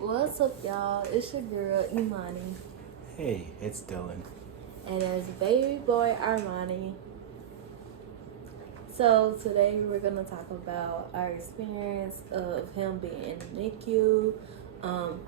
What's up, y'all? It's your girl, Imani. Hey, it's Dylan. And it's baby boy, Armani. So, today we're going to talk about our experience of him being in the NICU.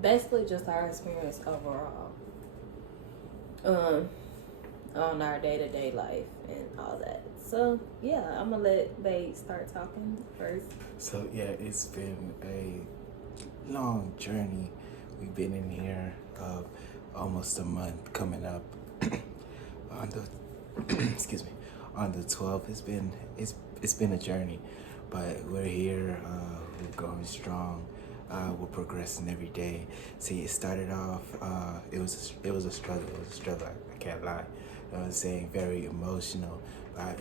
Basically, just our experience overall. On our day-to-day life and all that. So, yeah, I'm going to let Babe start talking first. So yeah, it's been a long journey. We've been in here almost a month coming up on the excuse me, on the 12th. It's been a journey, but we're here. We're going strong. We're progressing every day. See, it started off. It was a struggle. It was a struggle. I can't lie. I was saying very emotional. But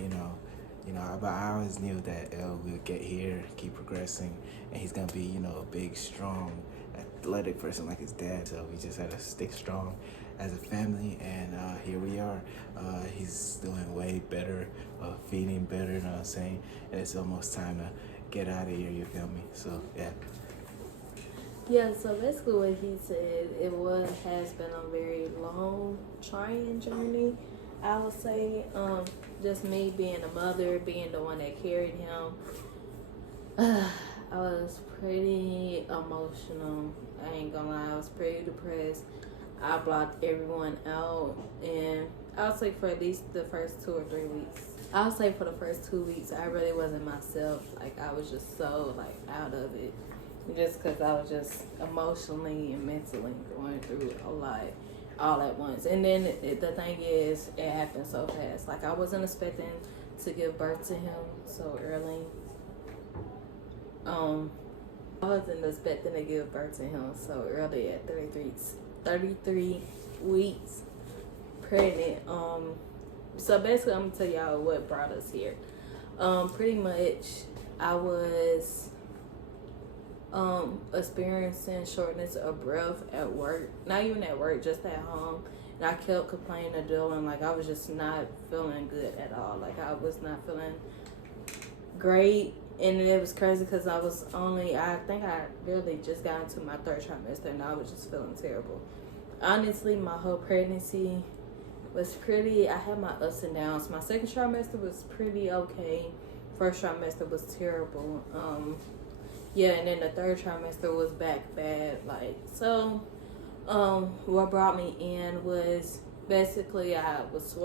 but I always knew that we'll get here, keep progressing, and he's gonna be a big, strong, athletic person like his dad. So we just had to stick strong as a family, and here we are. He's doing way better, feeding better. You know what I'm saying? And it's almost time to get out of here. You feel me? So yeah. Yeah, so basically what he said, has been a very long, trying journey, I would say. Just me being a mother, being the one that carried him. I was pretty emotional. I ain't gonna lie, I was pretty depressed. I blocked everyone out, and I'll say for at least the first 2 or 3 weeks. I'll say for the first 2 weeks, I really wasn't myself. Like, I was just so, out of it. Just because I was just emotionally and mentally going through a lot all at once. And then the thing is, it happened so fast. Like, I wasn't expecting to give birth to him so early. I wasn't expecting to give birth to him so early at 33 weeks pregnant. So basically, I'm going to tell y'all what brought us here. Pretty much, I was experiencing shortness of breath at work. Not even at work, just at home. And I kept complaining to Dylan, like I was just not feeling good at all. Like I was not feeling great. And it was crazy because I think I really just got into my 3rd trimester and I was just feeling terrible. Honestly, my whole pregnancy was I had my ups and downs. My 2nd trimester was pretty okay. 1st trimester was terrible. Yeah, and then the 3rd trimester was back bad. What brought me in was basically I was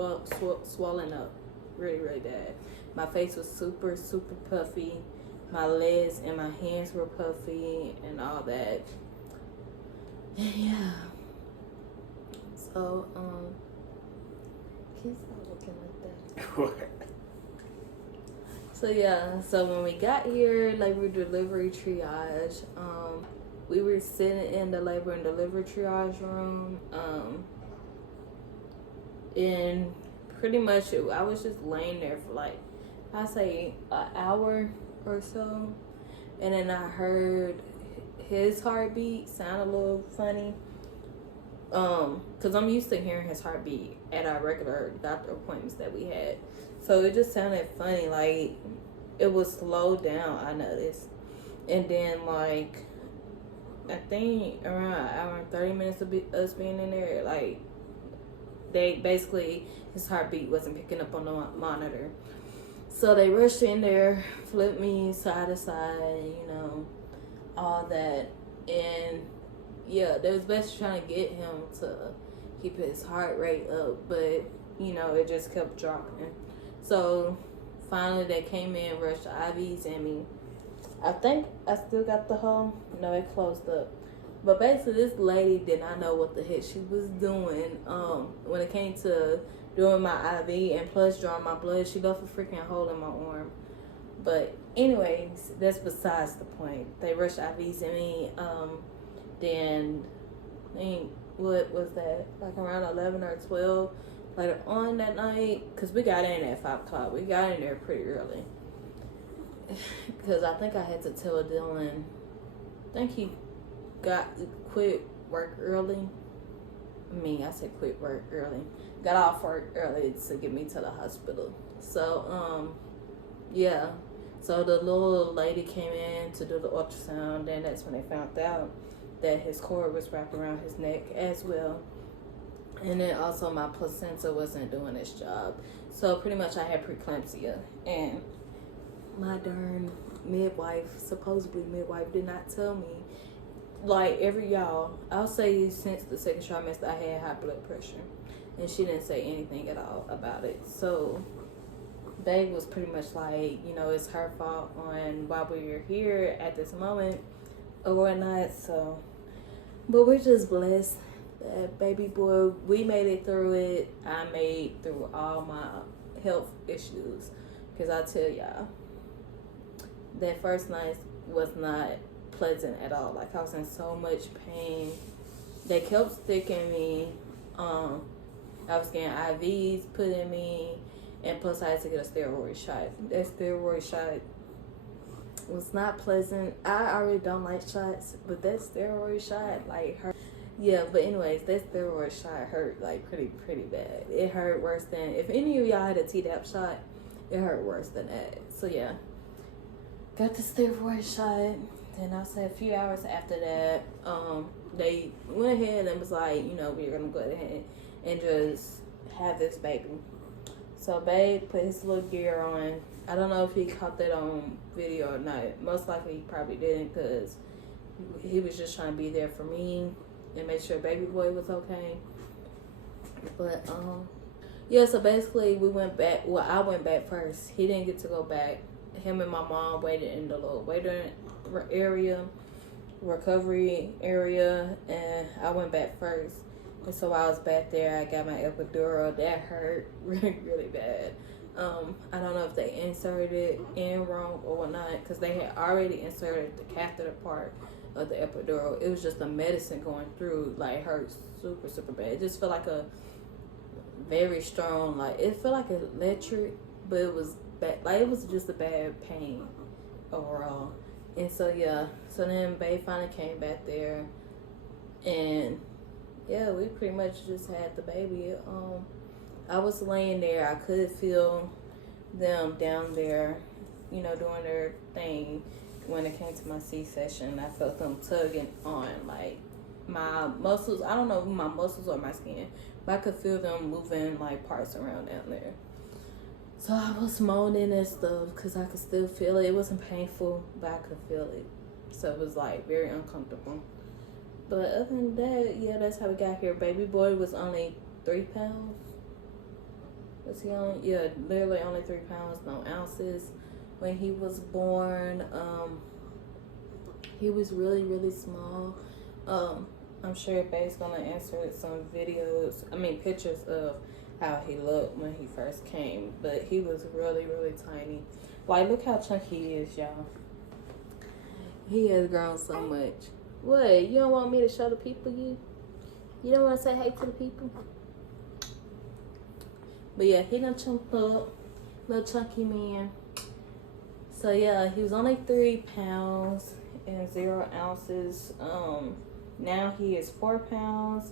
swollen up really, really bad. My face was super, super puffy. My legs and my hands were puffy and all that. Yeah. So, can you stop looking like that? What? So yeah, so when we got here, labor delivery triage, we were sitting in the labor and delivery triage room, and pretty much I was just laying there for I say an hour or so, and then I heard his heartbeat sound a little funny, because I'm used to hearing his heartbeat at our regular doctor appointments that we had. So it just sounded funny, like it was slowed down, I noticed. And then I think around an hour and 30 minutes of us being in there, they basically, his heartbeat wasn't picking up on the monitor. So they rushed in there, flipped me side to side, all that. And yeah, they was basically trying to get him to keep his heart rate up, but it just kept dropping. So finally they came in, rushed the IVs in me. I think I still got the hole. No, it closed up. But basically this lady did not know what the heck she was doing when it came to doing my IV and plus drawing my blood. She left a freaking hole in my arm. But anyways, that's besides the point. They rushed IVs in me. Then I think, what was that? Around 11 or 12. Later on that night, because we got in at 5 o'clock. We got in there pretty early. Because I think I had to tell Dylan, I think he quit work early. I said quit work early. Got off work early to get me to the hospital. So, yeah. So the little lady came in to do the ultrasound, and that's when they found out that his cord was wrapped around his neck as well. And then also my placenta wasn't doing its job. So pretty much I had preeclampsia. And my darn supposedly midwife, did not tell me. Like I'll say since the second trimester I had high blood pressure. And she didn't say anything at all about it. So Babe was pretty much like, it's her fault on why we're here at this moment or whatnot. So, but we're just blessed that baby boy, we made it through it. I made through all my health issues. Because I tell y'all, that first night was not pleasant at all. Like, I was in so much pain. They kept sticking me. I was getting IVs put in me. And plus, I had to get a steroid shot. That steroid shot was not pleasant. I already don't like shots, but that steroid shot, like, hurt. Yeah, but anyways, that steroid shot hurt, like, pretty bad. It hurt worse than, if any of y'all had a Tdap shot, it hurt worse than that. So, yeah. Got the steroid shot. Then I said a few hours after that, they went ahead and was like, we're going to go ahead and just have this baby. So Babe put his little gear on. I don't know if he caught that on video or not. Most likely he probably didn't, because he was just trying to be there for me and make sure baby boy was okay. But yeah, so basically we went back. Well, I went back first. He didn't get to go back. Him and my mom waited in the little waiting area, recovery area, and I went back first. And so while I was back there, I got my epidural. That hurt really bad. I don't know if they inserted it in wrong or whatnot, because they had already inserted the catheter part of the epidural. It was just the medicine going through, like, it hurt super bad. It just felt like a very strong, like, it felt like electric, but it was bad. Like, it was just a bad pain overall. And so, yeah. So then Babe finally came back there, and yeah, we pretty much just had the baby. I was laying there. I could feel them down there, doing their thing. When it came to my C-section, I felt them tugging on, like, my muscles. I don't know if my muscles or my skin, but I could feel them moving, like, parts around down there. So I was moaning and stuff because I could still feel it. It wasn't painful, but I could feel it. So it was, like, very uncomfortable. But other than that, yeah, that's how we got here. Baby boy was only 3 pounds. Was he on? Yeah, literally only 3 pounds, no ounces. When he was born, he was really small. I'm sure Babe's gonna insert some pictures of how he looked when he first came. But he was really tiny. Like, look how chunky he is, y'all. He has grown so much. What? You don't want me to show the people you? You don't want to say hey to the people? But yeah, he done chunked up. Little chunky man. So yeah, he was only 3 pounds and 0 ounces. Now he is 4 pounds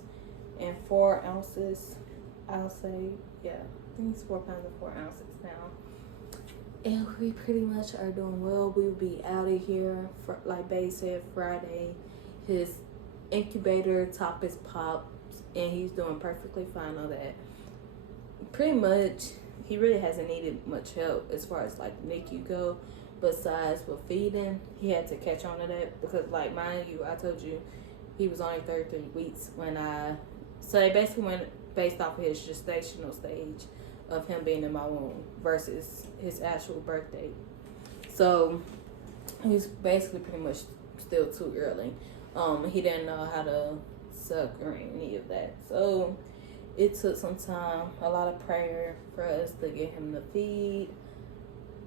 and 4 ounces. I'll say, yeah, I think he's 4 pounds and 4 ounces now. And we pretty much are doing well. We'll be out of here, like Babe said, Friday. His incubator top is popped, and he's doing perfectly fine on that. Pretty much, he really hasn't needed much help as far as, like, NICU go. Besides with feeding, he had to catch on to that because, like, mind you, I told you he was only 33 weeks when so they basically went based off of his gestational stage of him being in my womb versus his actual birth date. So he's basically pretty much still too early. He didn't know how to suck or any of that. So it took some time, a lot of prayer for us to get him to feed.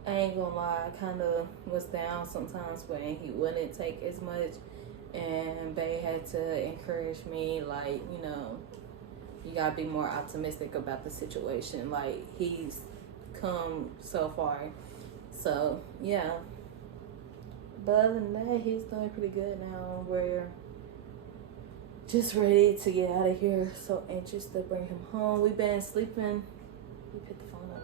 I ain't gonna lie, I kind of was down sometimes when he wouldn't take as much. And Babe had to encourage me, like, you gotta be more optimistic about the situation. Like, he's come so far. So, yeah. But other than that, he's doing pretty good now. We're just ready to get out of here. So anxious to bring him home. We've been sleeping. We picked the phone up.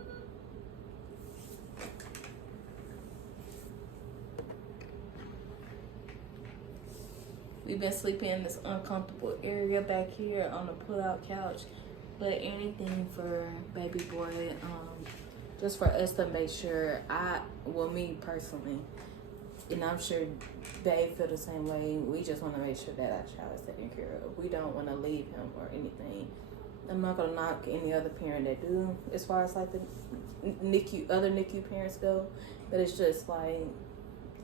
We've been sleeping in this uncomfortable area back here on the pull-out couch. But anything for baby boy, just for us to make sure, me personally, and I'm sure they feel the same way. We just want to make sure that our child is taken care of. We don't want to leave him or anything. I'm not gonna knock any other parent that do, as far as like the other NICU parents go. But it's just like,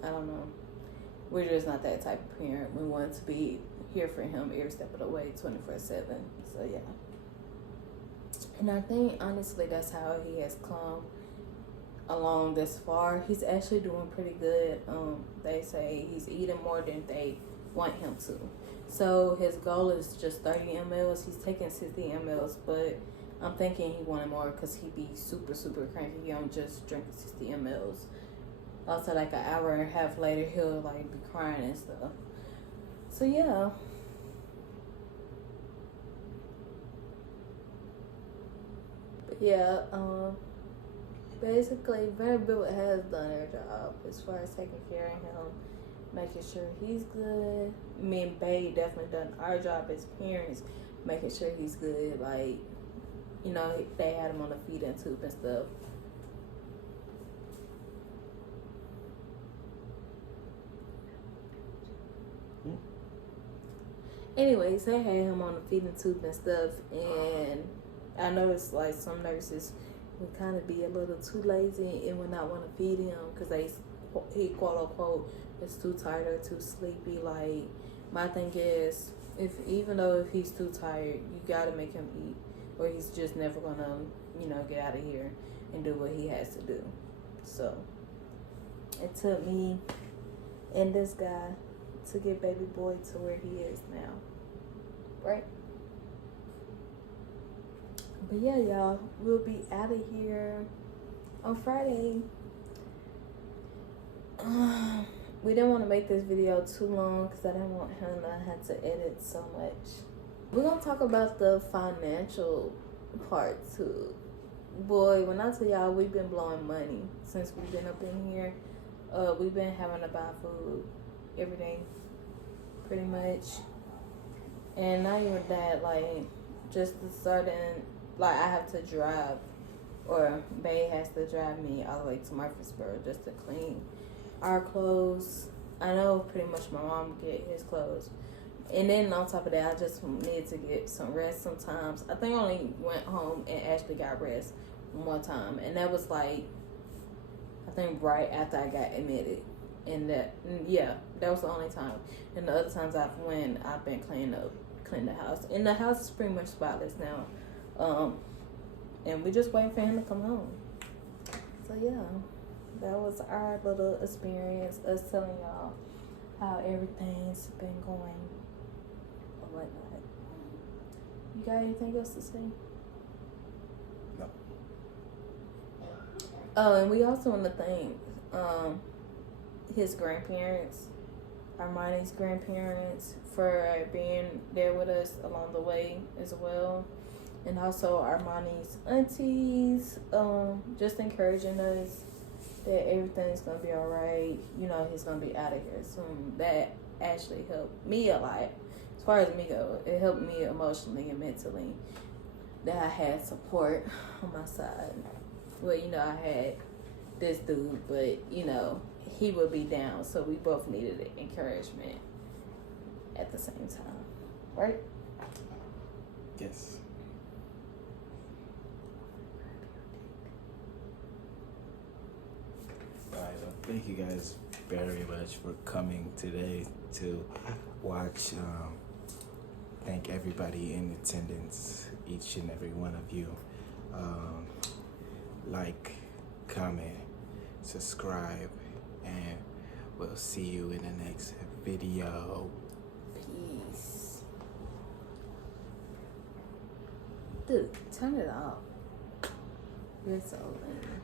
I don't know. We're just not that type of parent. We want to be here for him every step of the way, 24/7. So yeah. And I think honestly that's how he has come along this far. He's actually doing pretty good. They say he's eating more than they want him to. So his goal is just 30 mLs. He's taking 60 mLs, but I'm thinking he wanted more because he'd be super, super cranky. He don't just drink 60 mLs. Also, like an hour and a half later, he'll like be crying and stuff. So yeah. But yeah, basically, Vanderbilt has done their job as far as taking care of him, making sure he's good. Me and Bae definitely done our job as parents, making sure he's good. Like, you know, they had him on the feeding tube and stuff. Anyways, they had him on the feeding tube and stuff, and I noticed like some nurses would kind of be a little too lazy and would not want to feed him because he quote unquote is too tired or too sleepy. Like, my thing is, even though if he's too tired, you gotta make him eat, or he's just never gonna, you know, get out of here and do what he has to do. So it took me and this guy to get baby boy to where he is now, right? But yeah, y'all, we'll be out of here on Friday. We didn't want to make this video too long because I didn't want him to have to edit so much. We're going to talk about the financial part too. Boy, when I tell y'all we've been blowing money since we've been up in here. We've been having to buy food every day, pretty much. And not even that, like, just the certain, like, I have to drive, or Bae has to drive me all the way to Murfreesboro just to clean our clothes. I know pretty much my mom get his clothes. And then on top of that, I just need to get some rest sometimes. I think I only went home and actually got rest one time. And that was like, I think right after I got admitted. And that was the only time. And the other times I've been cleaning the house. And the house is pretty much spotless now. And we just waiting for him to come home. So yeah, that was our little experience, us telling y'all how everything's been going or whatnot. You got anything else to say? No. Oh, and we also want to thank his grandparents, Armani's grandparents, for being there with us along the way as well. And also Armani's aunties, just encouraging us that everything's going to be all right. You know, he's going to be out of here soon. That actually helped me a lot. As far as me go, it helped me emotionally and mentally that I had support on my side. Well, you know, I had this dude, but, you know, he would be down. So we both needed encouragement at the same time. Right? Yes. Thank you guys very much for coming today to watch. Thank everybody in attendance, each and every one of you. Like, comment, subscribe, and we'll see you in the next video. Peace. Dude, turn it off. You're so lame.